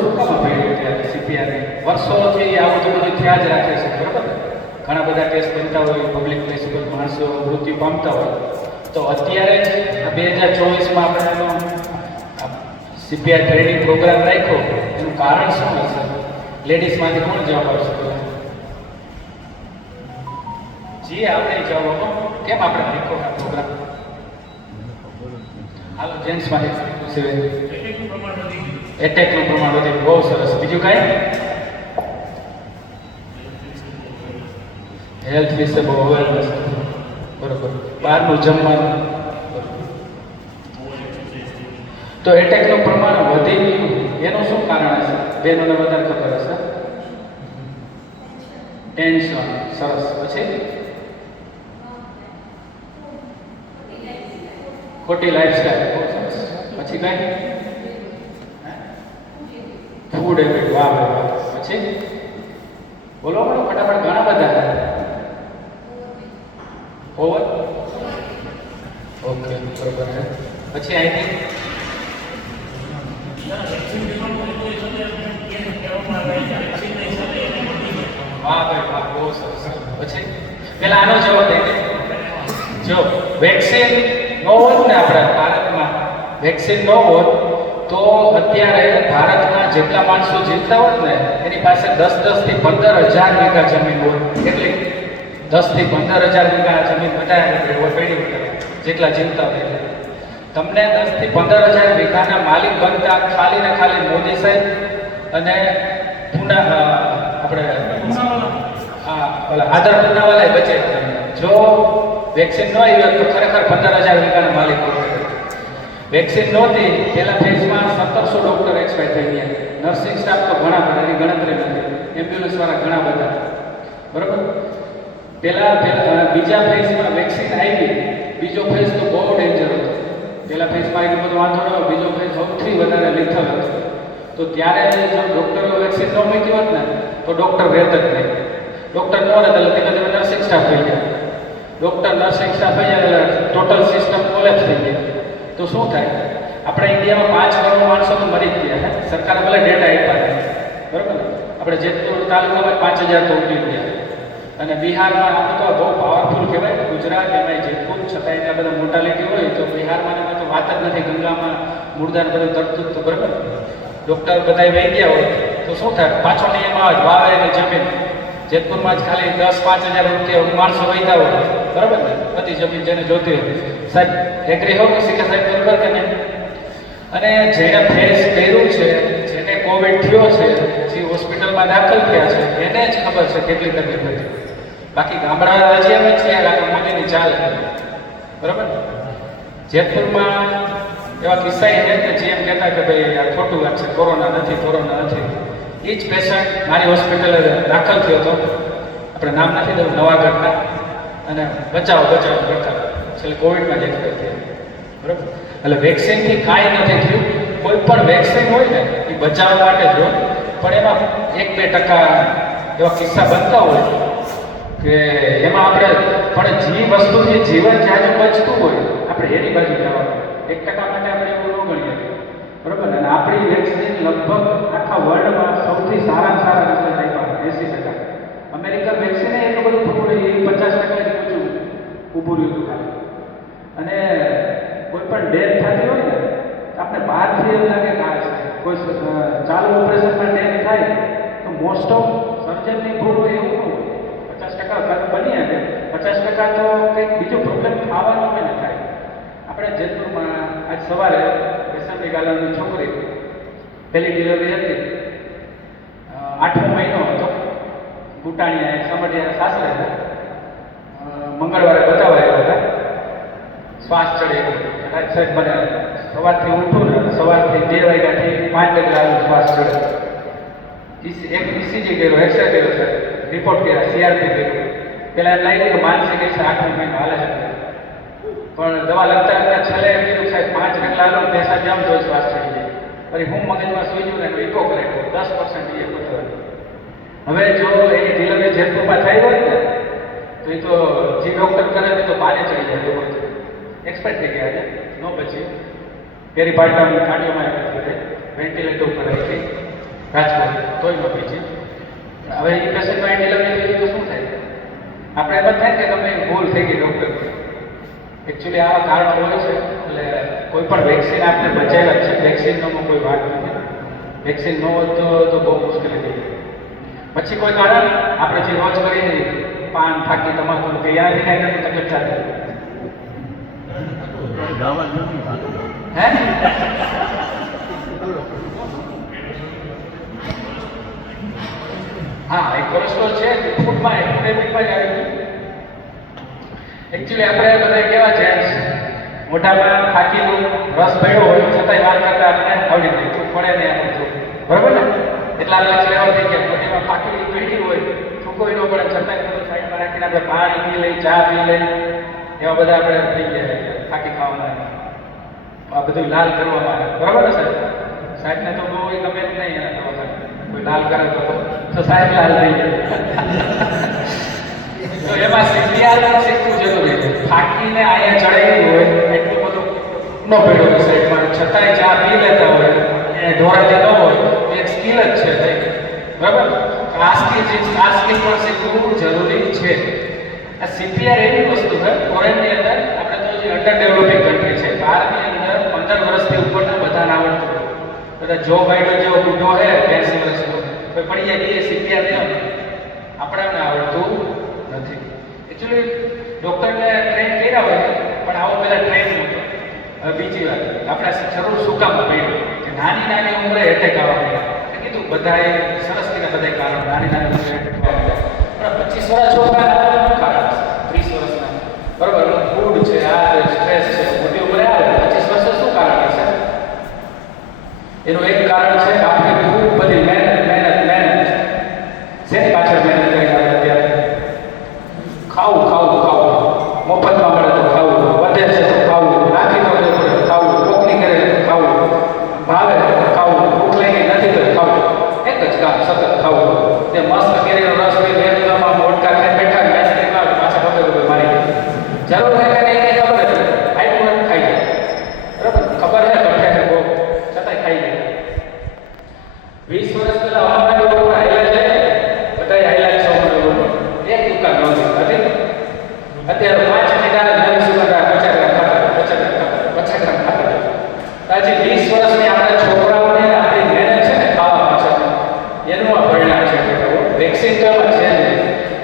શું કામ અપાયું છે CPR વર્ષોથી આવું તો બધું થયા જ રાખે છે, બરાબર ને? ઘણા બધા કેસ બનતા હોય, પબ્લિક પ્લેસેબલ માણસો મૃત્યુ પામતા હોય, તો અત્યારે જ 2024માં આપણે એનો CPR ટ્રેનિંગ પ્રોગ્રામ રાખ્યો, એનું કારણ શું હશે? લેડીઝમાંથી કોણ જવાબ આપશે? જી આપણે જવાબ આપો. કેમ આપણે રાખ્યો આ પ્રોગ્રામ? હાલો જેન્ટ્સમાંથી એટેકનું પ્રમાણ વધી, બહુ સરસ. બીજું કાંઈ? હેલ્થ વિશે બહુ અવેરનેસ, બરોબર. બહારનું જમવાનું, તો એટેકનું પ્રમાણ વધી ગયું એનું શું કારણ હશે? બેનોને વધારે ખબર હશે. ટેન્શન, સરસ. પછી ખોટી લાઈફસ્ટાઈલ, પછી કઈ ફૂડ હેબિટ, વાહ વાહ. પછી બોલો બોલો ફટાફટ, ઘણા બધા. ઓવર, ઓકે, બરોબર છે. પછી આઈ થિંક વાહ ભાઈ વાહ, બહુ સરસ. પછી પેલા આનો જવાબ દે. જો વેક્સિન ન હોત ને, આપણા ભારતમાં વેક્સિન ન હોત તો અત્યારે ભારતમાં જેટલા માણસો જીવતા હોત ને એની પાસે 10 થી 15,000 વીઘા જમીન હોય. કેટલી? 10 થી 15,000 વીઘા જમીન બધાને પેઢી જેટલા જીવતા હોય. તમને 10 થી 15,000 વીઘાના માલિક બનતા ખાલી ને ખાલી મોદી સાહેબ અને આપણે આદર પૂનાવાલા બચે. જો વેક્સિન ન આવી હોત તો ખરેખર 15,000 વીઘાના માલિક હોય. વેક્સિન નહોતી, પહેલા ફેઝમાં 1700 ડૉક્ટર એક્સપાયર થઈ ગયા. નર્સિંગ સ્ટાફ તો ઘણા બધા, એની ગણતરી નથી. એમ્બ્યુલન્સવાળા ઘણા બધા, બરાબર. બીજા ફેઝમાં વેક્સિન આવી, બીજો ફેઝ તો બહુ ડેન્જર હતો. પહેલા ફેઝમાં એટલું બધું વાંધો ન હોય, બીજો ફેઝ સૌથી વધારે લિથલ હતો. તો ત્યારે જો ડૉક્ટરો વેક્સિન ન મૂકી હોત ને તો ડૉક્ટર રહેત જ નહીં. ડૉક્ટર ન રહે એટલે ધીમે ધીમે નર્સિંગ સ્ટાફ થઈ ગયા. ડૉક્ટર નર્સિંગ સ્ટાફ થઈ જાય એટલે ટોટલ સિસ્ટમ કોલેપ્સ થઈ ગઈ. તો શું થાય? આપણે ઇન્ડિયામાં 5 કરોડ માણસો તો મરી જ ગયા. સરકારે ભલે ડેટા આપ્યા, બરાબર ને? આપણે જેતપુર તાલુકામાં 5,000 તો ઉતરી ગયા. અને બિહારમાં આપણે તો બહુ પાવરફુલ કહેવાય. ગુજરાત એમાં જેતપુર, છતાં એટલા બધા મોર્ટાલિટી હોય તો બિહારમાં તો વાત જ નથી. ગંગામાં મુર્દાને બધું તરતું તો, બરાબર. ડૉક્ટર બધા વહી ગયા હોય તો શું થાય? પાછો નિયમ આવે, વાવે એની જમીન. જેતપુરમાં જ ખાલી 10-5,000 રૂપિયા માણસો વહીતા હોય, બરાબર ને? બધી જમીન જેને જોતી હોય. સાહેબ એગ્રી હોવ કે શીખા સાહેબ, બરાબર કે નહીં? અને જેને ફેસ કર્યું છે, જેને કોવિડ થયો છે, જે હોસ્પિટલમાં દાખલ થયા છે, એને જ ખબર છે કેટલી તકલીફ હતી. બાકી ગામડા હજી એમ જ છે કે મોદીની ચાલ, બરાબર. જેતપુરમાં એવા કિસ્સા છે કે જે એમ કહેતા કે ભાઈ આ ખોટું વાત છે, કોરોના નથી, કોરોના નથી. એ જ પેશન્ટ મારી હોસ્પિટલે દાખલ થયો હતો, આપણે નામ નથી દેવું, નવાગઢના, અને બચાવ કરતા છેલ્લે કોવિડમાં જ એક્સપાયર થયા, બરાબર. એટલે વેક્સિનથી કાંઈ નથી થયું. કોઈ પણ વેક્સિન હોય ને એ બચાવવા માટે જ હોય, પણ એમાં 1-2% એવા કિસ્સા બનતા હોય કે એમાં આપણે પણ જે વસ્તુથી જીવન જાજુ બચતું હોય આપણે એની બાજુ જવાનું. 1% માટે આપણે એવું ન ગણીએ, બરાબર. અને આપણી વેક્સિન લગભગ આખા વર્લ્ડમાં સૌથી સારામાં સારા રિઝલ્ટ આપ્યા, 80%. અમેરિકન વેક્સિન એટલું બધું થતું નહીં, એ 50% જ ઊભું રહ્યું હતું ખાલી. અને કોઈ પણ ડેથ થતી હોય ને આપણે બહારથી એવું લાગે કે આ છે. કોઈ ચાલુ ઓપરેશનમાં ડેથ થાય તો મોસ્ટ ઓફ સર્જનની ભૂલ હોય એવું ન હોય. 50% બની શકે, 50% તો કંઈક બીજો પ્રોબ્લેમ થવાનો હોય ને થાય. આપણે જેતપુરમાં આજ સવારે એસએમડી ગાલાની છોકરી પહેલી ડિલિવરી હતી, 8મો મહિનો હતો, ઘૂંટાણીયા સમઢિયા સાસરે હતા. મંગળવારે બતાવવા આવ્યા હતા, શ્વાસ ચડી ગયો. રાજ સાહેબ મને સવારથી ઉઠું ને સવારથી 2 વાગ્યાથી 5 વાગ્યા આવ્યું શ્વાસ ચડે. એક ECG કર્યો, એક્સરે કર્યો, સાહેબ રિપોર્ટ કર્યા, CRP કર્યું. પહેલાં એમ લાગ્યું કે માનસિક છે, 8મો મહિનો હાલે છે. પણ દવા લગતા લગતા છેલ્લે એમ કીધું સાહેબ 5 કલાક હાલો, પૈસા જામ તો શ્વાસ ચડી જાય. પછી હું મગજમાં સુઈ ગયું ને ઇકો કરે 10% એ બધું. હવે જો એની ડિલિવરી જેતપુરમાં થઈ હોય ને તો એ તો જે ડૉક્ટર કરે તો બારે ચડી જાય, એવું એક્સપેક્ટ થઈ ગયા છે. ન પછી પેરીપાર્ટમ કાર્ડિયોમાયોપેથી વેન્ટિલેટર ઉપર આવી ગઈ. રાજકોટ, તોય ન પહોંચી. હવે એ પેશન્ટમાં ડિલિવરી થઈ તો શું થાય? આપણે એમ જ થાય કે તમે ભૂલ થઈ ગઈ ડૉક્ટર. એકચ્યુઅલી આવા કારણ હોય છે. એટલે કોઈ પણ વેક્સિન આપણે બચાવ્યા છે, વેક્સિનનો કોઈ વાત નથી. વેક્સિન ન હોત તો બહુ મુશ્કેલી થઈ જાય. પછી કોઈ કારણ આપણે જે રોજ કરીએ પાન ફાકી તમાકુ તૈયારી કાંઈ નથી તકલીફ થતી હે? હા, એક કોલેસ્ટ્રોલ છે ફૂડમાં એપિડેમિકમાં જ આવી ગયું. એકચ્યુઅલી આપણે બધા કેવા છે, મોઢામાં ફાકીનું રસ પડ્યો હોય છતાંય વાત કરતા આપણે આવડી ગયું ચૂક પડે ને આપણું, બરાબર ને? એટલા આપણે ફ્લેવર થઈ ગયા. મોઢામાં ફાકી પીડી હોય ચૂકોઈ ન પડે છતાંય બધું સાઈડમાં રાખીને આપણે પાણી પી લઈ, ચા પી લઈ, એવા બધા આપણે થઈ ગયા ફાકી ખાવામાં. આ બધું લાલ કરવામાં આવે, બરાબર ને સાહેબ? સાહેબને તો બહુ ગમે જ નહીં એના દવાખાને. કોઈ લાલ કરે તો સાહેબ લાલ થઈ જાય. તો એમાં સીપીઆર શીખવું જરૂરી છે. ફાકીને અહીંયા ચડાવ્યું હોય એટલું બધું ન પડ્યું હોય સાઈડમાં, છતાંય ચા પી લેતા હોય એ ઢોરાતી ન હોય તો એક સ્કિલ જ છે, બરાબર? આ સ્કિલ પણ શીખવું જરૂરી છે. આ સીપીઆર એવી વસ્તુ છે, ફોરેનની અંદર આપણે તો જે અંડર ડેવલપિંગ કન્ટ્રી છે, ભારતની અંદર 15 વર્ષથી ઉપરના બધાને આવડતું હોય. બધા જો બાઈડન જેવો બુઢો હે 80 વર્ષનો કોઈ પડી જાય કે સીપીઆર કેમ આપણે એમને આવડતું નથી. એકચ્યુઅલી ડૉક્ટરને ટ્રેન કર્યા હોય પણ આવો બધા ટ્રેન નહોતો. હવે બીજી વાત, આપણે જરૂર શું કામ પડ્યું કે નાની ઉંમરે એટેક આવવા માંડ્યા. કીધું બધાએ સરસ થઈને બધા કારણ નાની ઉંમરે એટેક આવવા માંડ્યા. પણ 25 વર્ષ છોકરા કારણ 30 વર્ષના, બરાબર? ફૂડ છે, આ સ્ટ્રેસ છે, મોટી ઉંમરે આવે 25 વર્ષે શું કારણ હશે? એનું એક કારણ છે કે આપણે ખૂબ બધી મહેનત શેની પાછળ મહેનત કરી આવે અત્યારે? ખાવું મફતમાં મળે તો ખાવું, વધે છે તો ખાવું, નાખી દો તો ખાવું, કોકની કરે તો ખાવું, ભાવે તો ખાવું, ભૂખ લાગી નથી તો ખાવું. એક જ કામ, સતત ખાવું. તે મસ્ત કેરીનો રસ પી મેદુમાં મોટકા ખાઈ બેઠા આઈસ્ક્રીમ આવે પાછા પગે મારી દે. જરૂર છે કે નહીં ખબર નથી, આઈસ્ક્રીમ ખાઈ જાય, બરાબર? ખબર છે કઠે છે બહુ, છતાંય ખાઈ જાય. 20 વર્ષ પહેલા અમારા લોકો હાઈલા છે, બધા હાઈલા છો એક દુકાન નહોતી. અત્યારે 5 મહિના નવી સુગંધા 50 ગ્રામ ખાતા. આજે 20 વર્ષની આપણા છોકરાઓને આપણી મહેનત છે ને ખાવા પાછળ, એનું આ પરિણામ છે. વેક્સિન તો એમાં છે જ.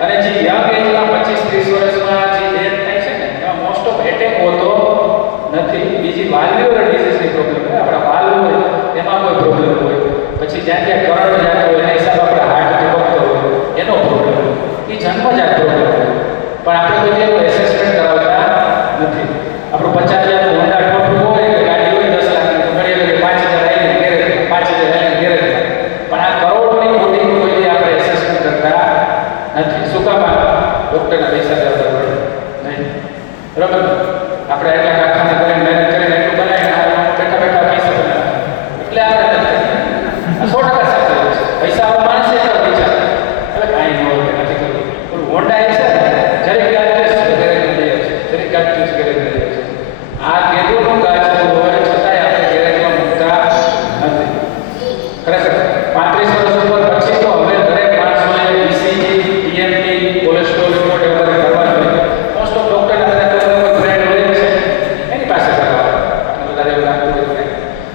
અને જે યંગ એજમાં 25-30 વર્ષમાં જે ડેથ થાય છે ને એમાં મોસ્ટ ઓફ એટેક હોતો નથી. બીજી વાલ્વ્યુલર ડિઝીઝની પ્રોબ્લેમ હોય, આપણા વાલ્વ હોય એમાં કોઈ પ્રોબ્લેમ હોય, પછી જ્યાં કરંટ જતો હોય એના હિસાબે આપણા હાર્ટ ધબકતો હોય એનો પ્રોબ્લેમ હોય, એ જન્મજાત પ્રોબ્લેમ હોય. પણ આપણે કોઈ એનું એસેસમેન્ટ કરાવતા નથી. આપણું 50,000 હોન્ડા ટોપું હોય કે ગાડી હોય 10 લાખની, તો ઘણી વખતે 5,000 આવીને ગેરેજ 5,000 આવીને ગેરેજ. પણ આ કરોડોની બોડીનું કોઈ આપણે એસેસમેન્ટ કરતા નથી. શું કામ? ડૉક્ટરના પૈસા દેવા પડે નહીં, બરાબર? આપણે એટલા કારખાના કરીને મહેનત કરીને એટલું બનાવીને બેઠા પૈસા બનાવે એટલે આપણે નથી. આ 100% સાચું છે. પૈસા આવા માણસ એટલા પૈસા એટલે કાંઈ ન હોય નથી કરવું. પણ હોન્ડા એ છે આ કેદુનું ગાજરું હોય છતાંય આપણે ગેરેજમાં મૂકતા નથી. ખરેખર 35 વર્ષ ઉપર પછી તો હવે દરેક માણસોને ઈસીજી, ટીએમટી, કોલેસ્ટ્રોલ રિપોર્ટ એ બધા કરવા જોઈએ. મોસ્ટ ઓફ ડૉક્ટરના બધા બ્રેન્ડ હોય છે એની પાસે કરવા આપણે વધારે એવું લાગતું હોય છે.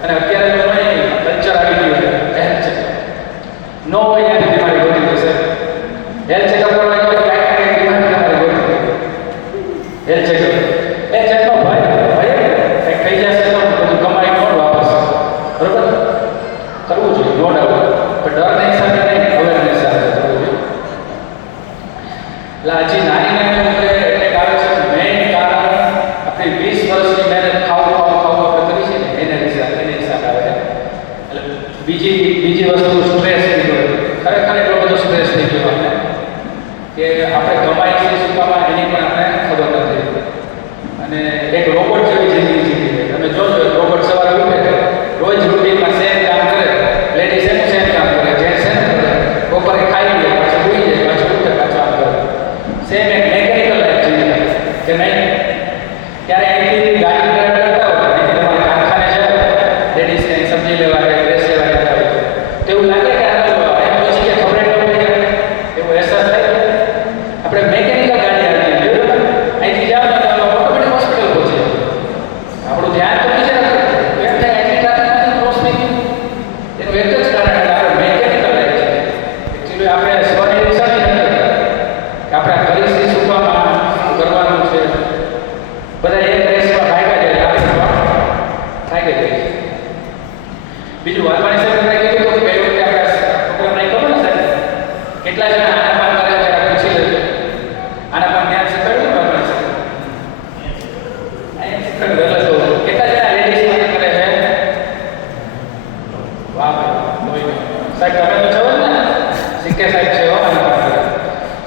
અને અત્યારે તો કલ્ચર આવી ગયું છે હેલ્થ ચેકઅપ ન હોય ત્યાંથી બીમારી વધી જશે. હેલ્થ ચેકઅપ કરવા જાઓ કાંઈ બીમારી તમારી વધી હેલ્થ ચેકઅપ એ ચેકઅપ થઈ જશે તો બધું કમાઈ કોણ વાપસ, બરોબર? કરવું જોઈએ, નો ડાઉટ. પણ ડરના હિસાબે નહીં, અવેરનેસ સાથે કરવું જોઈએ. એટલે હજી નાની ઉંમરે એટેક આવે છે. મેઇન કારણ આપણી 20 વર્ષની મહેનત ખાવું આપણે કરી છે ને એના હિસાબે આવે છે. એટલે બીજી વસ્તુ સ્ટ્રેસ થઈ ગયો. ખરેખર એટલો બધો સ્ટ્રેસ થઈ ગયો આપણે કે આપણે કમાઈ છે શું કામ એની પણ આપણે ખબર નથી. અને એક રોબોટ જેવી જિંદગી જીવી છે. તમે જોજો રોબોટ સવારે ઉઠે રોજ રૂટીનમાં સેમ કામ કરે. લેડીઝ એનું સેમ કામ કરે, જેન્ટ્સ એમ કરે. બપોરે ખાઈ લે, પાછું ઉઈ જાય, પાછું ઉઠે, પાછું આમ કરે. સેમ એક મેકેનિકલ લાઈફ જીવી છે કે નહીં? ત્યારે અહીંથી ગાડી ડ્રાઈવ કરતા હોય, અહીંથી તમારે કારખાને જાઓ, લેડીઝને સબ્જી લેવા કે ડ્રેસ લેવા જતા હોય તો એવું લાગે કે સાહેબ તમે તો છો જ ને? સિક્કે સાહેબ છે હો મારી પાસે.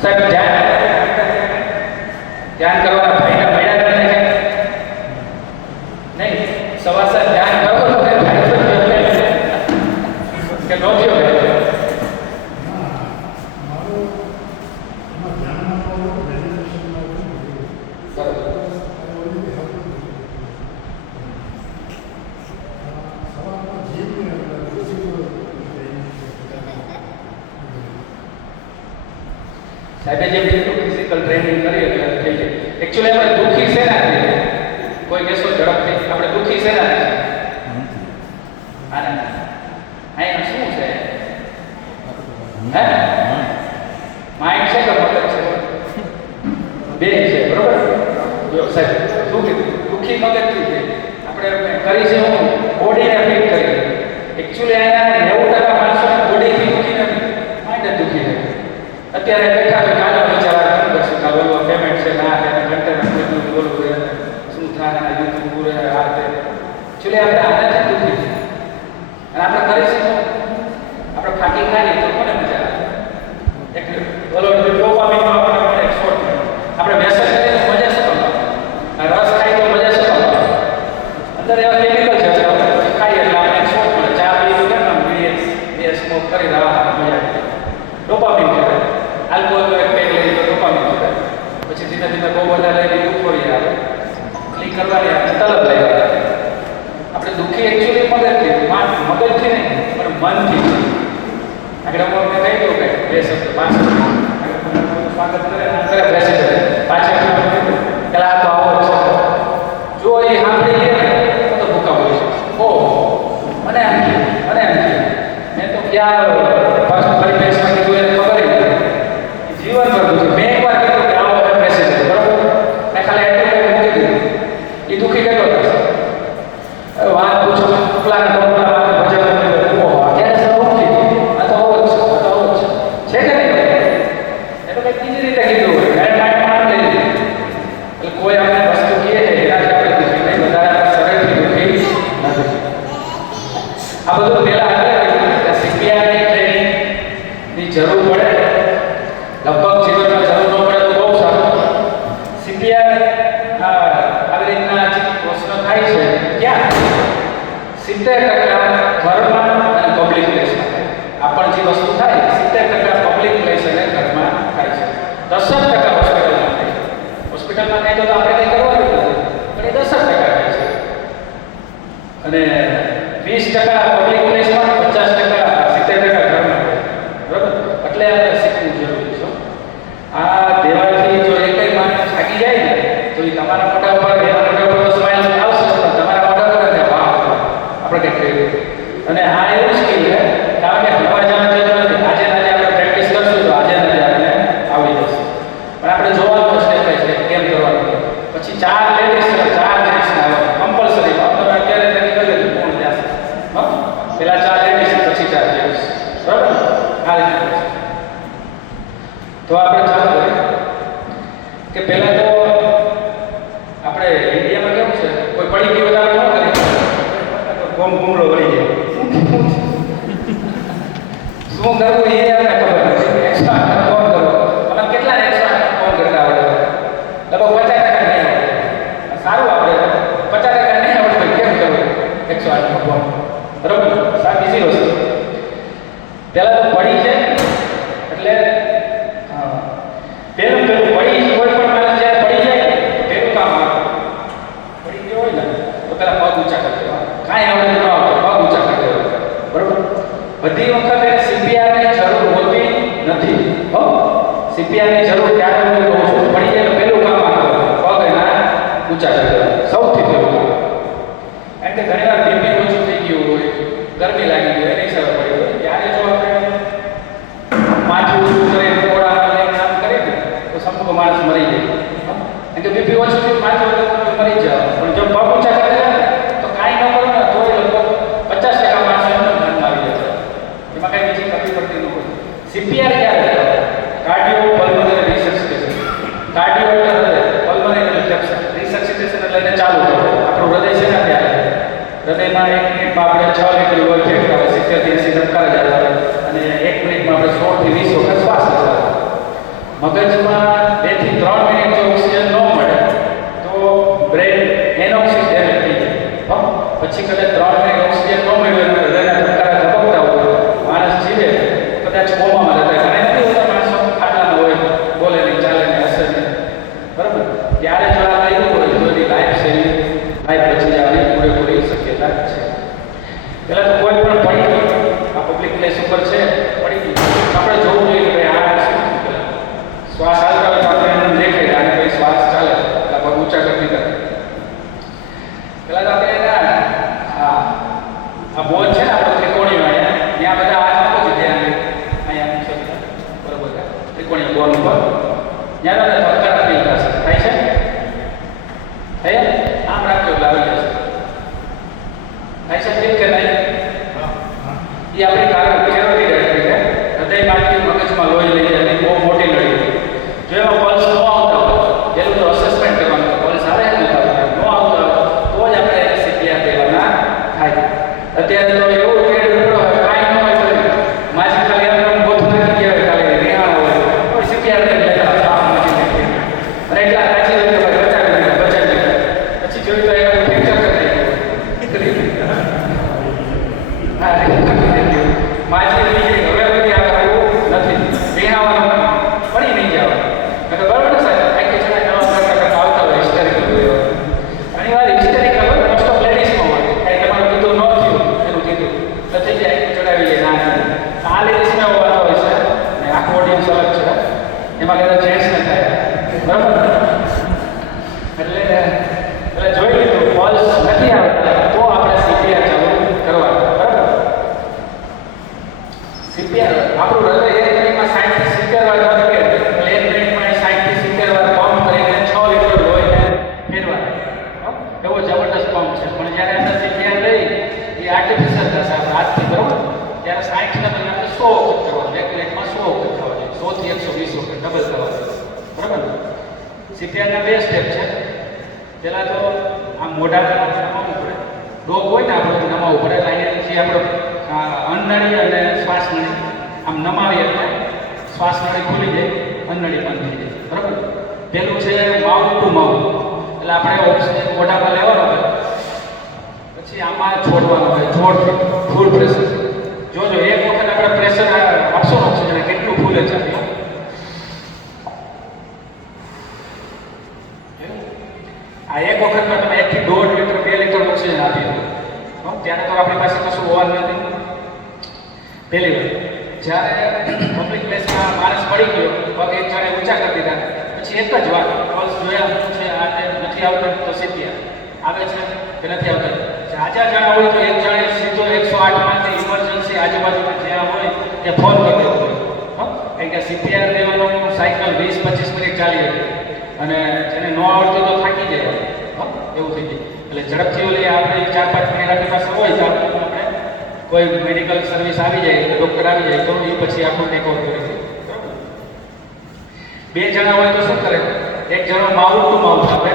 સાહેબ ધ્યાન કરવાના ભાઈના મળ્યા જ નહીં. સવાર સાહેબ ધ્યાન કરો તો કે ભાઈ તો કે નો થયો ભાઈ. સાહેબે જેમ કીધું ફિઝિકલ ટ્રેનિંગ કરી એટલે થઈ જાય. એકચ્યુઅલી આપણે દુઃખી શેનાથી? કોઈ કહેશો ઝડપથી આપણે દુઃખી શેનાથી? આને અહીંયા શું છે? હે માઇન્ડ છે કે મગજ છે? બે છે બરોબર. જો સાહેબ શું કીધું? દુઃખી મગજથી છે. આપણે કરી છે હું બોડીને ફિટ કરી. એકચ્યુઅલી આના 90% માણસોને બોડીથી દુઃખી નથી, માઇન્ડ જ દુઃખી છે. અત્યારે બેઠા હોય કાલો વિચાર કરશે કે બોલો પેમેન્ટ છે ના છે કન્ટેનર કેટલું બોલવું છે શું થાય ના યુટ્યુબ પૂરે આ તે એકચ્યુઅલી આપણે આનાથી દુઃખી છે. અને આપણે કરીશું આપણે ફાકી ખાઈએ તો કોને મજા આવે? એક બોલો ડોપામીનનો આપણને મળે એક શોર્ટ. આપણે વ્યસન કરીએ તો મજા શું આવે? રસ ખાઈ તો મજા શું આવે? અંદર એવા કેમિકલ છે આપણે ખાઈએ એટલે આપણે એક શોર્ટ મળે. ચા પીએ તો કેમ બે સ્મોક કરી રહ્યા મજા આવે. ડોપામીન કહેવાય. આલ્કોહોલ એક પેક લઈ તો ડોપામીન કહેવાય. પછી ધીમે ધીમે બહુ બધા લઈને યુફોરિયા આવે. ક્લિક કરવાની આપણે તલબ લઈ આવે. આપણે દુઃખી એકચ્યુઅલી મગજથી નહીં પણ મનથી. આગળ હું અમને કહી દઉં કે બે શબ્દ 5 શબ્દ સ્વાગત કરે પ્રેસિડેન્ટ પાછળ પેલા તો આવો છે જો એ સાંભળી લે તો ભૂખા બોલે છે. ઓહ મને એમ થયું મેં તો ક્યાં ફર્સ્ટ ફરી બેસમાં કીધું એને ખબર નહીં જીવન ભરતું છે. મેં એકવાર કીધું કે આવો પ્રેસિડેન્ટ બરાબર મેં ખાલી એટલું મૂકી દીધું. એ દુઃખી કેટલો થશે? વાત પૂછો પેલા જરૂર પડે લગભગ જીવનમાં જરૂર ન પડે તો બહુ સારું. સીપીઆર આવી રીતના જે પ્રશ્ન થાય છે ક્યાં 70% ઘરમાં અને પબ્લિક પ્લેસમાં થાય. આ પણ જે વસ્તુ થાય 70% પબ્લિક પ્લેસ અને ઘરમાં થાય છે. 10% હોસ્પિટલમાં થાય. હોસ્પિટલમાં થાય તો આપણે કંઈ કરવાનું નથી પણ એ 10% થાય છે. અને 20% પબ્લિક પ્લેસમાં 50% 70% ઘરમાં થાય. બરાબર એટલે આપણે શીખવું જરૂરી છે. આ દેવાથી જો એક કઈ માણસ થાકી જાય ને તો એ તમારા મોઢા ઉપર એના મોઢા ઉપર તો સ્માઈલ આવશે પણ તમારા મોઢા પર ને વાહ આપણે કંઈક કહ્યું. અને આ એવું સ્કિલ છે કારણ કે હવા જવાની જરૂર નથી. આજે આપણે પ્રેક્ટિસ કરશું તો આજે આપણે આવડી જશે. પણ આપણે જોવાનું સ્ટેપ બાય સ્ટેપ કેમ કરવાનું. પછી 4 લેડીઝ 4 જેન્ટ્સ આવે કમ્પલસરી. આપણે અત્યારે તરીકે કરીએ તો કોણ જશે? પેલા 4 લેડીઝ પછી 4 જેન્ટ્સ બરાબર આ રીતે. તો આપણે ચાલુ કરીએ કે પહેલા તો આપણે ઇન્ડિયામાં કેવું છે કોઈ પડી ગયું વધારે ન કરે કોમ કુમરો વળી જાય શું કરવું એ આપણને ખબર નથી. એક્સ્ટ્રા કોમ કરવો અમે કેટલા એક્સ્ટ્રા કોમ કરતા આવડે લગભગ 50% નહીં આવડે. સારું આપણે 50% નહીં આવડે કેમ કરવું એક્સ્ટ્રા કોમ બરાબર. સાવ બીજી વસ્તુ પહેલા તો પડી છે એટલે પેલું પડી કોઈ પણ માણસ જ્યારે પડી જાય પેલું કામ આવે. પડી ગયો હોય ને તો પેલા પગ ઊંચા કરી દેવા. કાંઈ આવડે ન આવડે પગ ઊંચા કરી દેવા બરોબર. બધી વખતે સીપીઆરની જરૂર હોતી નથી. સીપીઆરની જરૂર ત્યારે હું કહું છું પડી જાય તો પેલું કામ આવે પગ એના ઊંચા કરી દેવા. સૌથી પહેલું કામ. કારણ કે ઘણી વાર બીપી ઓછું થઈ ગયું હોય ગરમી લાગી ગઈ એની હિસાબે પડી હોય ત્યારે જો આપણે માથું ઊંચું કરી સમૂહ માણસ મરી જાય. કારણ કે બીપી ઓછું થયું માથું મરી જાય. પણ જો પગ ઊંચા કરી દે તો કાંઈ ન કરો ને તો લગભગ 50% માણસો એમને ધ્યાનમાં આવી જશે. એમાં કાંઈ બીજી તકલીફ પડતી ન હોય. સીપીઆર ક્યારે કહેવાય? Cardio pulmonary રિસર્સિટેશન. કાર્ડિયો એટલે હૃદય, પલ્મોનરી એટલે ફેફસા. રિસર્સિટેશન એટલે એને ચાલુ કરો. આપણું હૃદય છે ને ત્યારે હૃદયમાં 1 મિનિટમાં આપણે 6 લીટર લોહી ફેંકતા હોય 70 થી 80 ધબકારા જતા હોય. મગજમાં 2 થી 3 મિનિટ જો ઓક્સિજન ન મળે તો બ્રેન એનોક્સિસ ડેમેજ થઈ જાય. પછી કદાચ 3 મિનિટ ઓક્સિજન ન મળ્યો અને હૃદયના ધબકારા ધબકતા હોય, માણસ જીવે કદાચ કોમામાં જતા હોય. ઘણા એવી માણસો ખાટલામાં હોય, બોલે નહીં, ચાલે નહીં, હસે નહીં, બરાબર. ત્યારે જો આ કર્યું હોય તો એની લાઈફ બચી જવાની પૂરેપૂરી શક્યતા છે. પહેલાં તો કોઈ પણ પડી ગયું, આ પબ્લિક પ્લેસ ઉપર છે, પડી ગયું, આપણે જોવું જોઈએ કે ભાઈ આ શું થયું. શ્વાસ આવતા હોય તો આપણે એમ દેખાય અને ભાઈ શ્વાસ ચાલે એટલે પગ ઊંચા કરી દીધા. પહેલાં તો આપણે આ બોલ છે ને આપણો ત્રિકોણીય અહીંયા ત્યાં બધા હાથ મૂકો છો ધ્યાન અહીંયા મૂકશો બરોબર ત્રિકોણીય બોલ ઉપર ત્યાં તમને ધબકારા ફીલ થશે. થાય છે? થાય? આમ રાખજો એટલે આવી જશે. થાય છે ફીલ કે નહીં? એ આપણી કેરોટીડ આર્ટરી છે. હૃદયમાંથી મગજમાં લોહી લઈ જાય બહુ મોટી નળી. જો એમાં પલ્સ ન આવતા હોય એનું તો અસેસમેન્ટ કરવાનું. પલ્સ આવે ને ન આવતા હોય તો જ આપણે એને સીપીઆર દેવાના થાય. અત્યારે તો એવું કે કાંઈ ન હોય તો માજી ખાલી આપણે ગોથું નાખી ગયા હોય, ખાલી રિહાણા હોય કોઈ સીપીઆર દે લેતા કામ નથી નાખી અને એટલા કાચી હોય કે બચાવી પછી જોયું તો એનું ફ્રેક્ચર કરી નાખ્યું. માજી લઈ જઈ હવે બધી આવું નથી રિહાવાનું પડી નહીં જવાનું. બરાબર ને સાહેબ? આખી જણા નવા પ્રકાર આવતા હોય હિસ્ટેરિકલ હોય. ઘણી વાર હિસ્ટેરિકલ હોય મોસ્ટ ઓફ લેડીઝમાં હોય. કાંઈ તમારું કીધું ન થયું એનું કીધું નથી જાય ચડાવી જાય ના થાય. આ લેડીઝમાં એવો વાતો હોય છે ને આખું ઓડિયન્સ અલગ છે એમાં કદાચ જેન્ટ્સને થાય બરાબર. એટલે જોઈ લીધું પલ્સ નથી આવતા તો આપણે સીપીઆર ચાલુ કરવાનું. બરાબર. સીપીઆર આપણું હૃદય એક મિનિટમાં 60 થી 70 વાર ધબકે એટલે એક મિનિટમાં 60 થી 70 વાર પંપ કરીને 6 લીટર લોહીને ફેરવાય. એવો જબરદસ્ત પંપ છે. પણ જ્યારે આપણે સીપીઆર લઈ એ આર્ટિફિશિયલ થશે આપણે હાથથી બરોબર. ત્યારે 60 ને બદલે આપણે 100 વખત કરવાનું. એક મિનિટમાં 100 વખત થવા જોઈએ. 100 થી 120 વખત ડબલ થવા જોઈએ. બરાબર. સીપીઆરના 2 સ્ટેપ છે. પહેલાં તો આમ મોઢામાં નમાવવું પડે. ડોક હોય ને આપણે નમાવવું પડે એટલે અહીંયાથી આપણો અન્નળી અને શ્વાસનળી આમ નમાવીએ એટલે શ્વાસનળી ખુલી જાય, અન્નળી બંધ થઈ જાય. બરાબર. પેલું છે માઉથ ટુ માઉથ એટલે આપણે ઓક્સિજન મોઢામાં લેવાનો હોય પછી આમાં છોડવાનો હોય. છોડ ફૂલ પ્રેશર. જોજો એક વખત આપણે પ્રેશર આપશો ઓક્સિજન કેટલું ફૂલે છે આપણું. આ એક વખતમાં તમે 1 થી 1.5 લીટર 2 લીટર ઓક્સિજન આપી દો ત્યારે તો આપણી પાસે કશું હોવાનું નથી. પહેલી વાર જ્યારે પબ્લિક પ્લેસમાં માણસ પડી ગયો પગ એક જણે ઊંચા કરી દીધા પછી એક જ વાત પલ્સ જોયા છે આ નથી આવતું તો સીપીઆર આવે છે કે નથી આવતું. હાજર જણા હોય તો એક જણે સીધો 108 માંથી ઇમરજન્સી આજુબાજુમાં જ્યાં હોય ત્યાં ફોન કરી દેવો હોય. કારણ કે સીપીઆર દેવાનું સાયકલ 20-25 મિનિટ ચાલી હતી અને જેને ન આવડતું તો થાકી જાય એવું થઈ જાય. એટલે ઝડપથી ઓલી આપણે 4-5 મિનિટ આપણી પાસે હોય તો આપણે કોઈ મેડિકલ સર્વિસ આવી જાય ડૉક્ટર આવી જાય તો એ પછી આપણું ટેકઓવર કરી દે. 2 જણા હોય તો શું કરે? એક જણો માઉથ ટુ માઉથ આપે